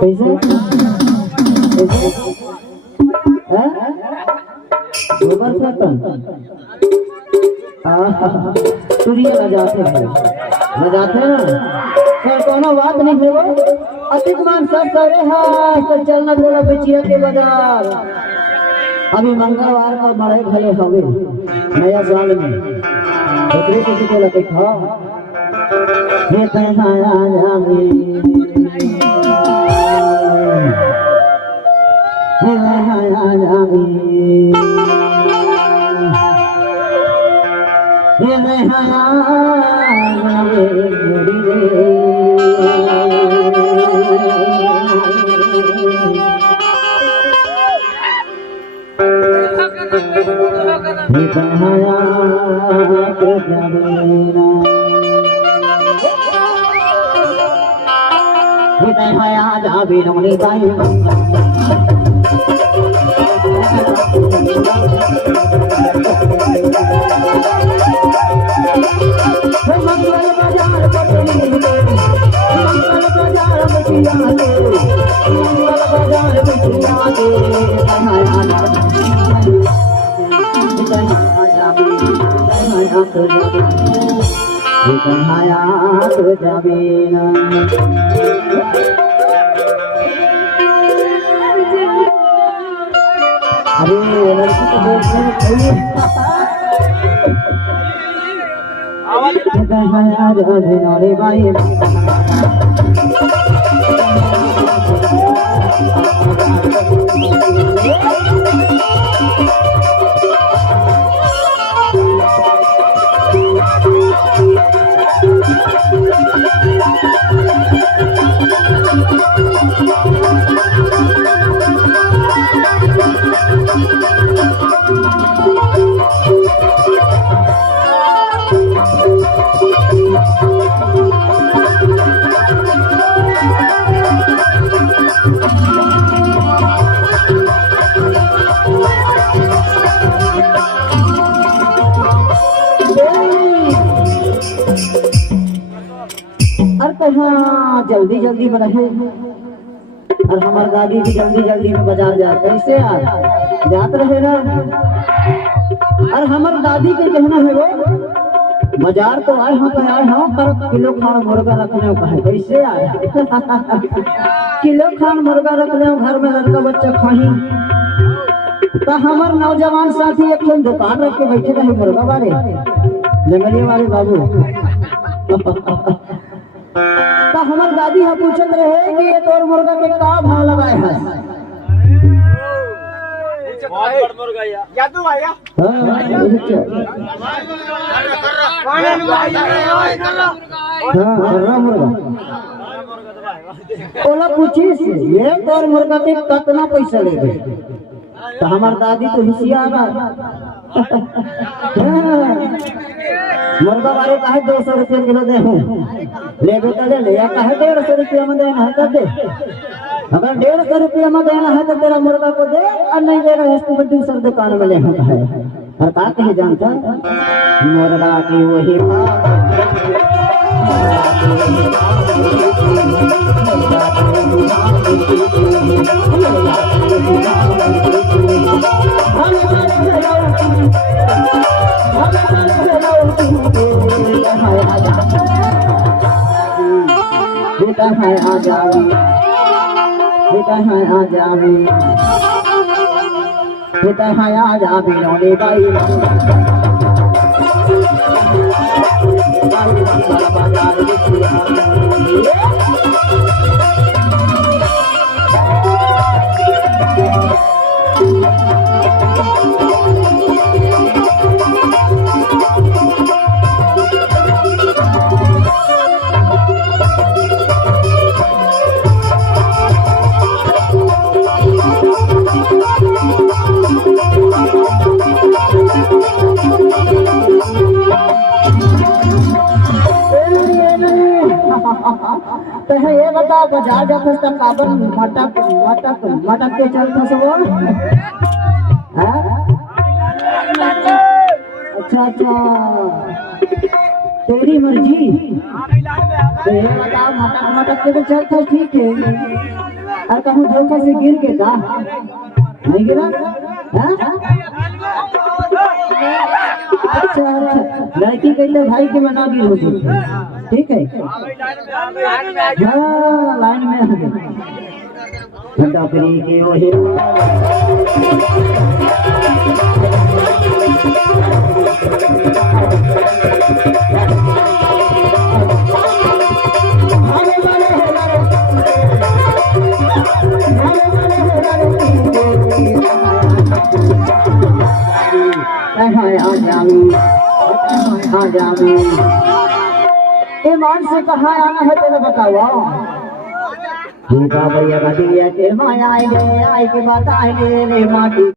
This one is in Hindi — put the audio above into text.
कैसे गोबर से तन सूर्य बजाते हैं ना सर कोनो बात नहीं है वो अधिक मान सब करे है तो चलना थोड़ा बेचिया के बाजार अभी मंगलवार का बड़े भले होंगे नया साल में दूसरे किसी को लगे था ये कहाँ जावे हे कहाँ जावे हे कहाँ जावे जाबी नमनी बाई मंगल बाजार पटनी मंगल बाजार बचिया मंगल बाजार बचिया अरे लड़की को देखने चाहिए भाई हाँ जल्दी जल्दी में रहे और हमारे दादी भी जल्दी जल्दी में बाजार जा कैसे यार जात रहे ना और हमारे दादी के कहना है वो बाजार तो आए हाँ तो आए हाँ पर किलो खान मुर्गा रखने का है कैसे यार किलो खान मुर्गा रखने घर में लड़का बच्चा खाही तो हमारे नौजवान साथी एक दुकान रख के बैठे रहे मुर्गा वाले जंगली वाले बाबू तो हमार दादी हम पूछत रहे कि ये तोर मुर्गा के का भाव लगाए है यादू आया ओला पूछी ये तोर मुर्गा के कितना पैसा लेगे तो हमार दादी तो होशियार मुर्गा वाले कहे 200 रुपये किलो दे हूँ लेबे तो ले ले या कहे 150 रुपया में देना है तो दे अगर 150 रुपया में देना है तो तेरा मुर्गा को दे और नहीं दे रहे उसको दूसरी दुकान में ले है और का कहे जानता मुर्गा की वही बेटा है आ जावी बेटा है आ जावी बेटा है आ जावी नौने बाई बाजार तो है ये बता बाजार जाते तो काबन मटक मटक मटक के चलते सब अच्छा अच्छा तेरी मर्जी तो ये बता मटक मटक के चलते ठीक है और कहूँ धोखे से गिर के का नहीं गिरा हाँ? अच्छा अच्छा लड़की कहते भाई के मना गिर हो ठीक है हाँ लाइन में आ गए डकरी के वही ईमान से कहाँ आना है तेरे बताओ भैया के माया आए के बाद आए रे माटी।